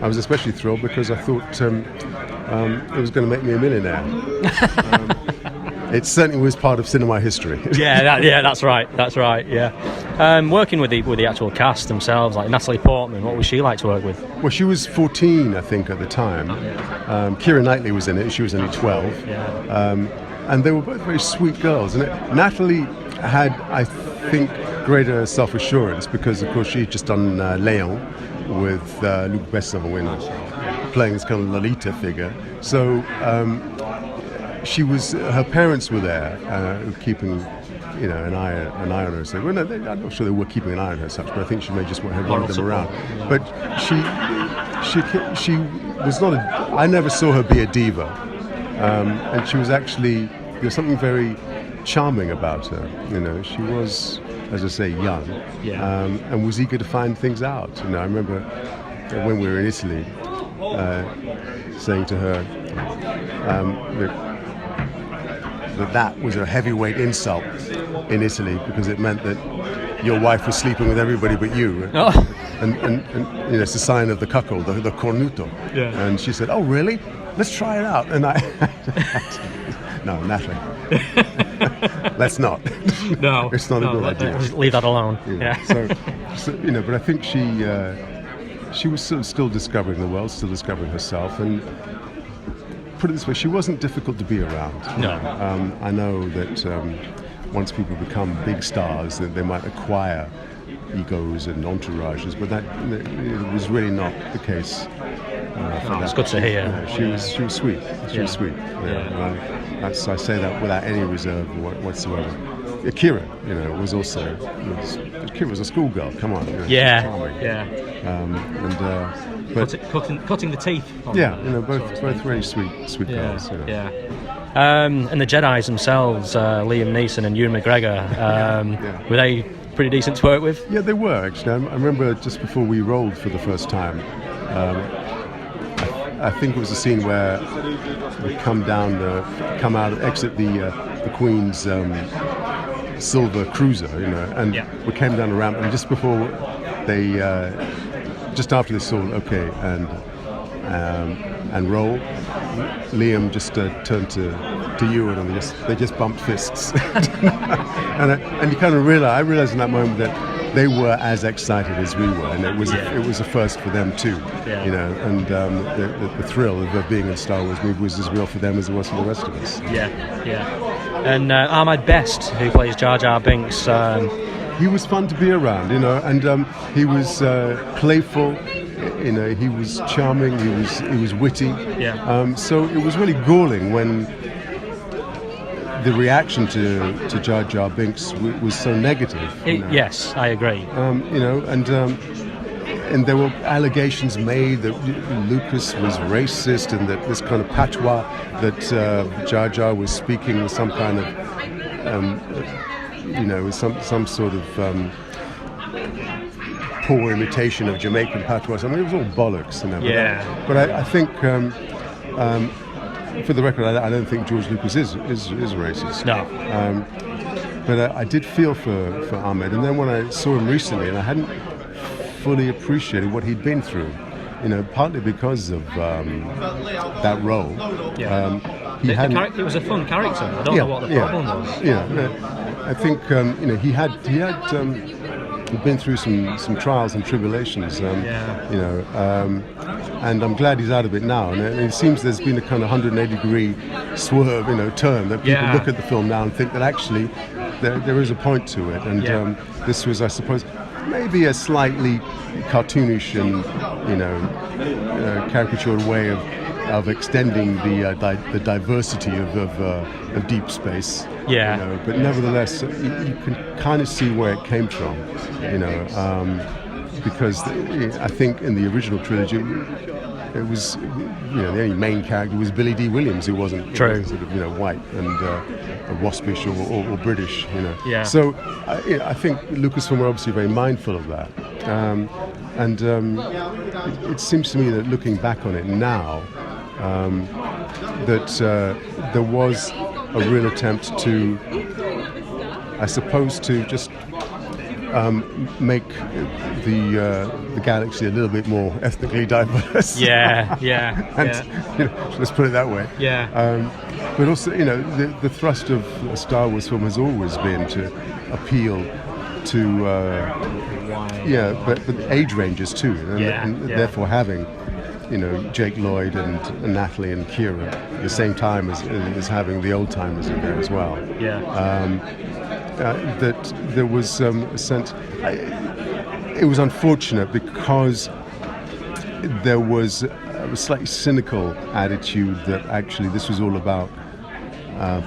I was especially thrilled because I thought it was going to make me a millionaire. It certainly was part of cinema history. That's right. Yeah, working with the actual cast themselves, like Natalie Portman, what was she like to work with? Well, she was 14, I think, at the time. Keira Knightley was in it. She was only 12. and they were both very sweet girls. And Natalie had, I think, greater self-assurance because, of course, she'd just done Léon with Luc Besson, playing this kind of Lolita figure. So her parents were there, keeping, an eye on her. So, well, no, I'm not sure they were keeping an eye on her, such, but I think she may just have wanted them around. But she was not. I never saw her be a diva, and she was actually. There was something very charming about her. She was, as I say, young, and was eager to find things out. I remember when we were in Italy, saying to her that was a heavyweight insult in Italy because it meant that your wife was sleeping with everybody but you. Oh. And it's a sign of the cuckold, the cornuto. Yeah. And she said, "Oh, really? Let's try it out." And I, no, Natalie, let's not. No, it's not a good idea. Just leave that alone. Yeah. So, but I think she was still discovering the world, still discovering herself, and put it this way, she wasn't difficult to be around. No. I know that once people become big stars, they might acquire egos and entourages, but it was really not the case. It's good to hear. She was sweet. She was sweet. I say that without any reserve whatsoever. Kira, was also. Kira was a schoolgirl. Come on. Charming. Yeah. But cutting the teeth. Both very sweet girls. And the Jedis themselves, Liam Neeson and Ewan McGregor, were they pretty decent to work with? Yeah, they were actually. I remember just before we rolled for the first time. I think it was a scene where we exit the Queen's silver cruiser, and we came down the ramp, and just before just after they saw okay and roll, Liam just turned to Ewan and they just bumped fists, and you kind of I realized in that moment that they were as excited as we were, and it was a first for them too, and the thrill of being in a Star Wars movie was as real for them as it was for the rest of us. And Ahmed Best, who plays Jar Jar Binks, he was fun to be around, and he was playful. He was charming. He was witty. So it was really galling when the reaction to Jar Jar Binks was so negative. Yes, I agree. And there were allegations made that Lucas was racist and that this kind of patois that Jar Jar was speaking was some kind of, some sort of poor imitation of Jamaican patois. I mean, it was all bollocks. But I think. For the record, I don't think George Lucas is racist. No. But I did feel for Ahmed, and then when I saw him recently, and I hadn't fully appreciated what he'd been through, partly because of that role. It was a fun character. I don't know what the problem was. I think he had been through some trials and tribulations. And I'm glad he's out of it now. And it seems there's been a kind of 180-degree swerve, turn that people look at the film now and think that actually there is a point to it. And this was, I suppose, maybe a slightly cartoonish and caricatured way of extending the diversity of deep space. But nevertheless, you can kind of see where it came from. Because I think in the original trilogy, it was the only main character was Billy D. Williams, who wasn't sort of white and waspish or British. So I think Lucasfilm were obviously very mindful of that, and it seems to me that looking back on it now, that there was a real attempt to, I suppose, to just make the galaxy a little bit more ethnically diverse. Let's put it that way. But also, the thrust of a Star Wars film has always been to appeal to but age ranges too, and therefore having Jake Lloyd and Natalie and Kira at the same time as having the old timers in there as well. Yeah. That there was a sense. It was unfortunate because there was a slightly cynical attitude that actually this was all about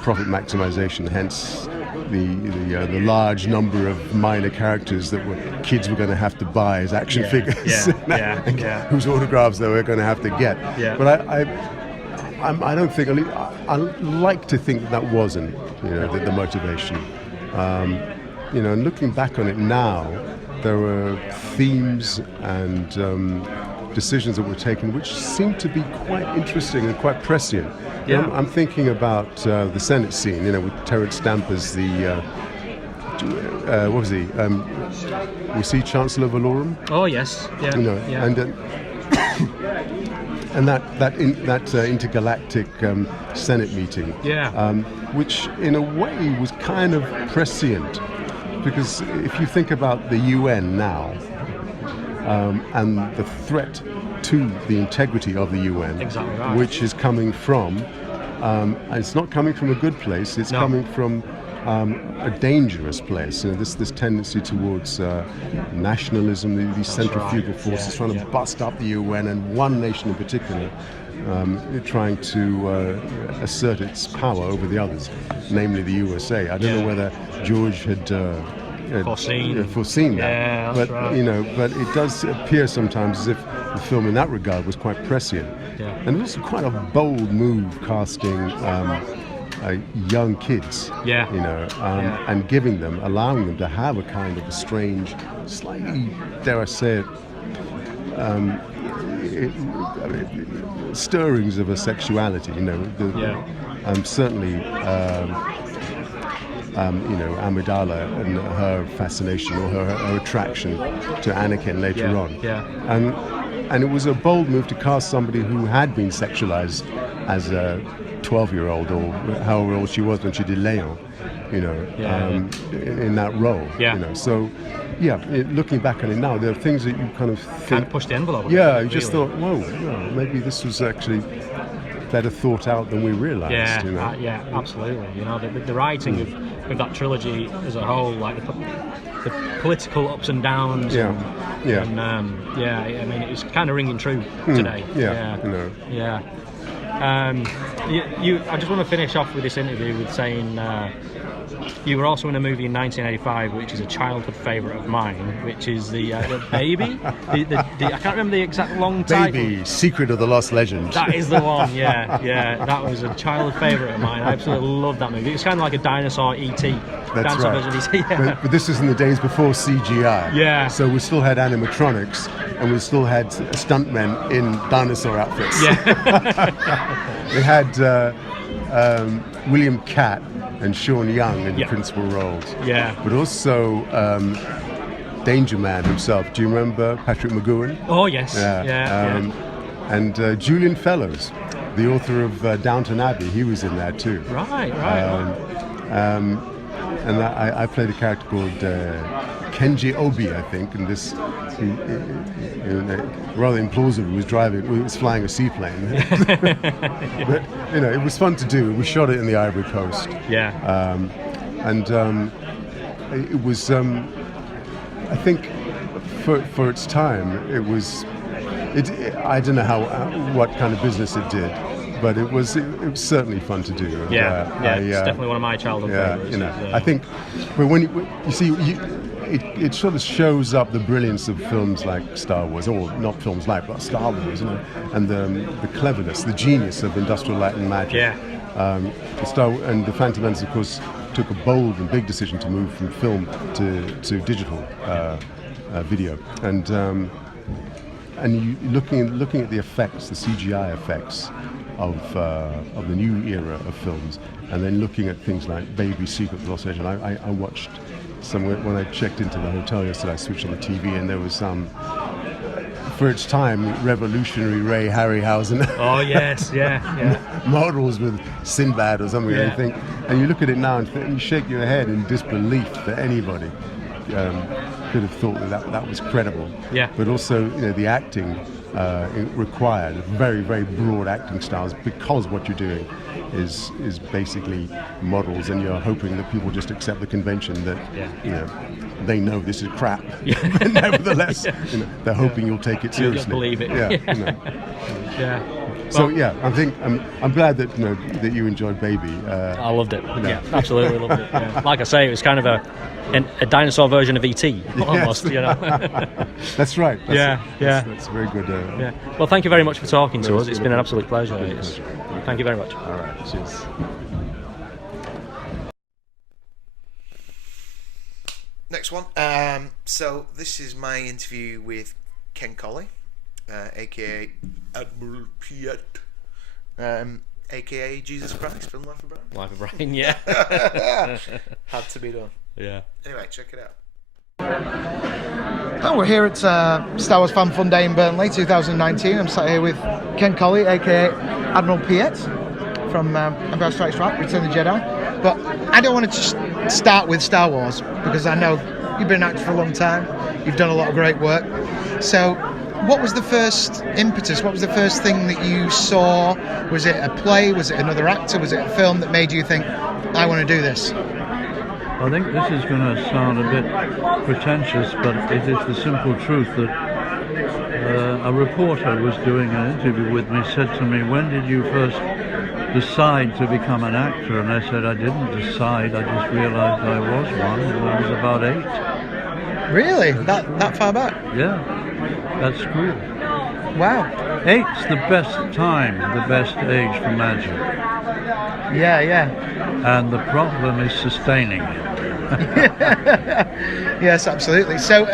profit maximization. Hence the large number of minor characters that kids were going to have to buy as action figures, whose autographs they were going to have to get. Yeah. But I don't think. I like to think that wasn't the motivation. And looking back on it now, there were themes and decisions that were taken which seem to be quite interesting and quite prescient. Yeah. I'm thinking about the Senate scene, with Terrence Stamp as the what was he? Was he Chancellor Valorum? Oh yes. Yeah. And that intergalactic Senate meeting, which in a way was kind of prescient, because if you think about the UN now and the threat to the integrity of the UN, exactly right. which is coming from, and it's not coming from a good place, it's coming from a dangerous place. This tendency towards nationalism, these centrifugal forces trying to bust up the UN, and one nation in particular trying to assert its power over the others, namely the USA. I don't know whether George had foreseen that. Yeah, but right. But it does appear sometimes as if the film in that regard was quite prescient. Yeah. And it was quite a bold move casting young kids, and allowing them to have a kind of a strange, slightly, dare I say it, stirrings of a sexuality, certainly Amidala and her fascination or her attraction to Anakin later on. Yeah. And it was a bold move to cast somebody who had been sexualized as a 12-year-old or however old she was when she did Leon, in that role. Yeah. So, looking back on it now, there are things that you kind of think... Kind of pushed the envelope. Yeah, you just thought, whoa, maybe this was actually better thought out than we realised. Yeah, absolutely. The writing of that trilogy as a whole, like the political ups and downs. I mean, it's kind of ringing true today. I just want to finish off with this interview with saying you were also in a movie in 1985 which is a childhood favourite of mine, which is the Baby. I can't remember the exact long title. Baby, Secret of the Lost Legend. That is the one, that was a childhood favourite of mine. I absolutely loved that movie. It was kind of like a dinosaur E.T. That's dinosaur right. version of E.T. But this was in the days before CGI. Yeah. So we still had animatronics and we still had stuntmen in dinosaur outfits. Yeah. We had William Catt and Sean Young in the principal roles. Yeah. But also Danger Man himself. Do you remember Patrick McGowan? Oh, yes. And Julian Fellows, the author of Downton Abbey, he was in there too. Right. And I played a character called Kenji Obi, I think, and this rather implausible was flying a seaplane. But it was fun to do. We shot it in the Ivory Coast. It was I think for its time it was I don't know what kind of business it did, but it was certainly fun to do. And, it's definitely one of my childhood favorites. I think, but when you see, it sort of shows up the brilliance of films like Star Wars, or not films like, but Star Wars, and the cleverness, the genius of Industrial Light and Magic. And the Phantom Menace, of course, took a bold and big decision to move from film to digital video, and you looking at the effects, the CGI effects of the new era of films, and then looking at things like Baby, Secret of the Lost Legend. I watched when I checked into the hotel yesterday. I switched on the TV, and there was some, for its time, revolutionary Ray Harryhausen. Oh yes, models with Sinbad or something. And you look at it now and you shake your head in disbelief that anybody could have thought that was credible. Yeah. But also, the acting it required very, very broad acting styles, because what you're doing is basically models, and you're hoping that people just accept the convention that they know this is crap. But nevertheless, they're hoping you'll take it seriously. You'll believe it. Yeah. So I think I'm glad that that you enjoyed Baby. I loved it. Yeah, absolutely loved it. Yeah. Like I say, it was kind of a dinosaur version of ET almost. That's right. That's very good. Well, thank you very much for talking to us. It's been an absolute pleasure. Thank you very much. All right. Cheers. Next one. So this is my interview with Ken Coley, aka Admiral Piet, aka Jesus Christ from Life of Brian. Life of Brian, yeah. Had to be done. Yeah. Anyway, check it out. Oh, we're here at Star Wars Fan Fun Day in Burnley 2019. I'm sat here with Ken Coley, aka Admiral Piet from Empire Strikes Back, Return of the Jedi. But I don't want to just start with Star Wars, because I know you've been an actor for a long time. You've done a lot of great work. So what was the first impetus? What was the first thing that you saw? Was it a play? Was it another actor? Was it a film that made you think, I want to do this? I think this is going to sound a bit pretentious, but it is the simple truth that a reporter was doing an interview with me, said to me, when did you first decide to become an actor? And I said, I didn't decide, I just realised I was one when I was about 8. Really? That far back? Yeah, at school. Wow. 8's the best time, the best age for magic. Yeah. And the problem is sustaining it. Yes, absolutely. So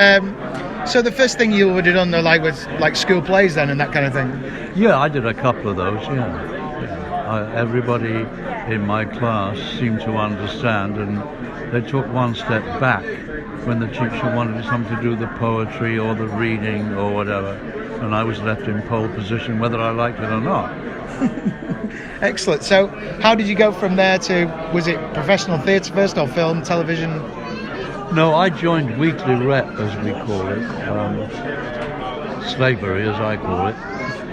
so the first thing you would have done though, was school plays then and that kind of thing? Yeah, I did a couple of those, everybody in my class seemed to understand, and they took one step back when the teacher wanted something to do the poetry or the reading or whatever, and I was left in pole position whether I liked it or not. Excellent. So how did you go from there to, was it professional theatre first, or film, television? No, I joined Weekly Rep, as we call it, slavery as I call it,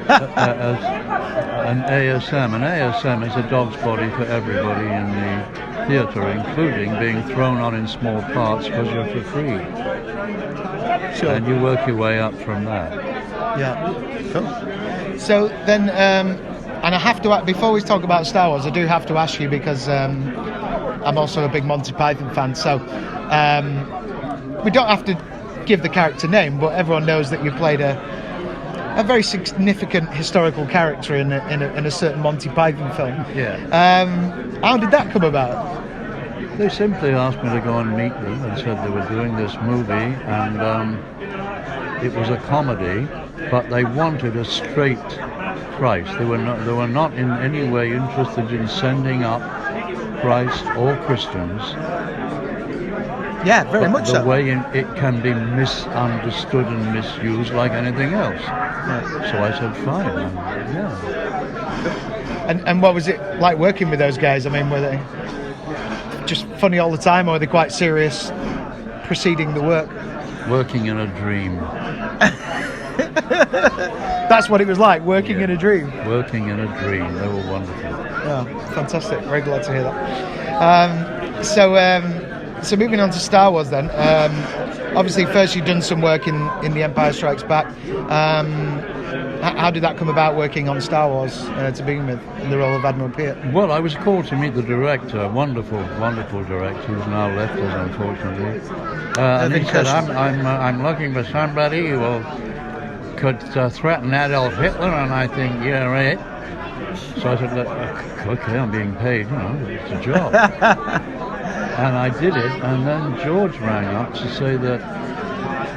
as an ASM. An ASM is a dog's body for everybody in the theatre, including being thrown on in small parts because you're for free. Sure. And you work your way up from that. Yeah. Cool. So then, and I have to, before we talk about Star Wars, I do have to ask you, because I'm also a big Monty Python fan, so we don't have to give the character name, but everyone knows that you played a very significant historical character in a certain Monty Python film. Yeah. How did that come about? They simply asked me to go and meet them and said they were doing this movie, and it was a comedy, but they wanted a straight Christ. They were not in any way interested in sending up Christ or Christians. Yeah, very much so. The way it can be misunderstood and misused like anything else. Yeah. So I said, fine. Yeah. And what was it like working with those guys? I mean, were they just funny all the time, or were they quite serious preceding the work? Working in a dream. That's what it was like, working in a dream. Working in a dream. They were wonderful. Yeah, fantastic. Very glad to hear that. So moving on to Star Wars then. Obviously, first you've done some work in The Empire Strikes Back. How did that come about, working on Star Wars to begin with, in the role of Admiral Piet? Well, I was called to meet the director, wonderful director, who's now left us, unfortunately. And he said, I'm looking for somebody who could threaten Adolf Hitler, and I think you're it. So I said, okay, I'm being paid, it's a job. And I did it, and then George rang up to say that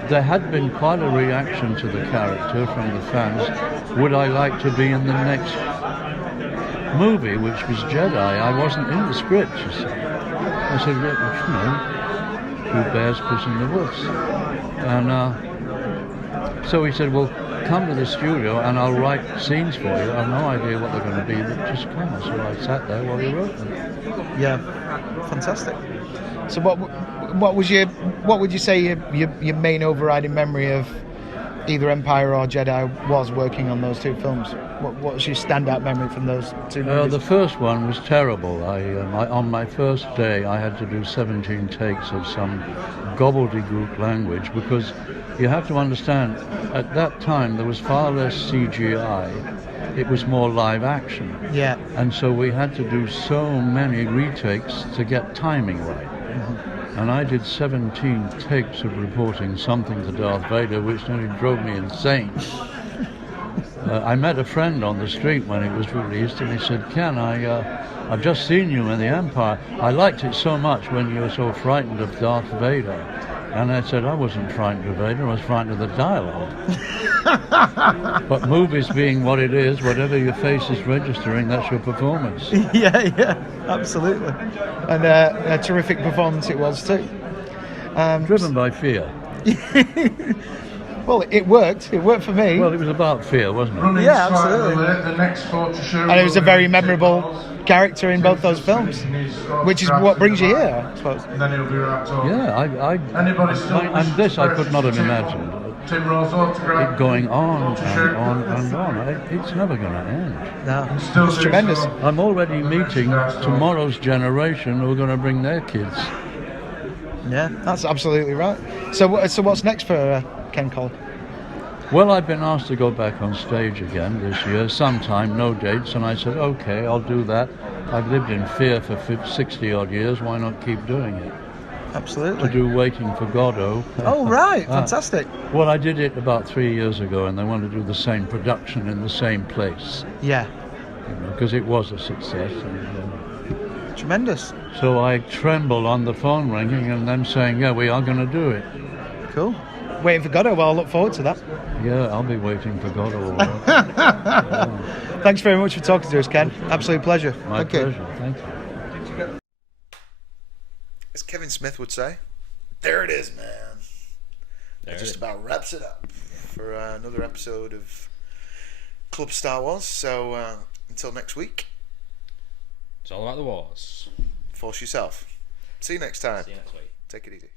there had been quite a reaction to the character from the fans. Would I like to be in the next movie, which was Jedi? I wasn't in the script, you see. I said, who bears puss in the woods? And so he said, well, come to the studio and I'll write scenes for you. I have no idea what they're going to be, but just come. So I sat there while he wrote them. Yeah, fantastic. So what what would you say your main overriding memory of either Empire or Jedi was working on those two films? What's your standout memory from those two movies? The first one was terrible. On my first day, I had to do 17 takes of some gobbledygook language, because you have to understand, at that time there was far less CGI. It was more live action. Yeah. And so we had to do so many retakes to get timing right. Mm-hmm. And I did 17 takes of reporting something to Darth Vader, which nearly drove me insane. I met a friend on the street when it was released, and he said, Ken, I've just seen you in the Empire. I liked it so much when you were so frightened of Darth Vader. And I said, I wasn't frightened of Vader, I was frightened of the dialogue. But movies being what it is, whatever your face is registering, that's your performance. Yeah, absolutely. And a terrific performance it was too. Driven by fear. Well, it worked. It worked for me. Well, it was about fear, wasn't it? Yeah, absolutely. And it was a very memorable character in both those films, which is what brings you here, I suppose. Yeah, and this I could not have imagined. It going on and on and on. It's never going to end. No, it's tremendous. I'm already meeting tomorrow's generation who are going to bring their kids. Yeah, that's absolutely right. So what's next for Ken Coley? Well, I've been asked to go back on stage again this year, sometime, no dates, and I said, okay, I'll do that. I've lived in fear for 60 odd years, why not keep doing it? Absolutely. To do Waiting for Godot. Oh, right, fantastic. Well, I did it about 3 years ago, and they want to do the same production in the same place. Yeah. Because it was a success. And, tremendous. So I tremble on the phone ringing and them saying, yeah, we are going to do it. Cool. Waiting for Godot, well, I look forward to that. Yeah, I'll be waiting for Godot. Thanks very much for talking to us, Ken. Absolute pleasure. My pleasure. Thank you. As Kevin Smith would say, there it is, man. That just about wraps it up for another episode of Club Star Wars. So until next week, it's all about the wars. Force yourself. See you next time. See you next week. Take it easy.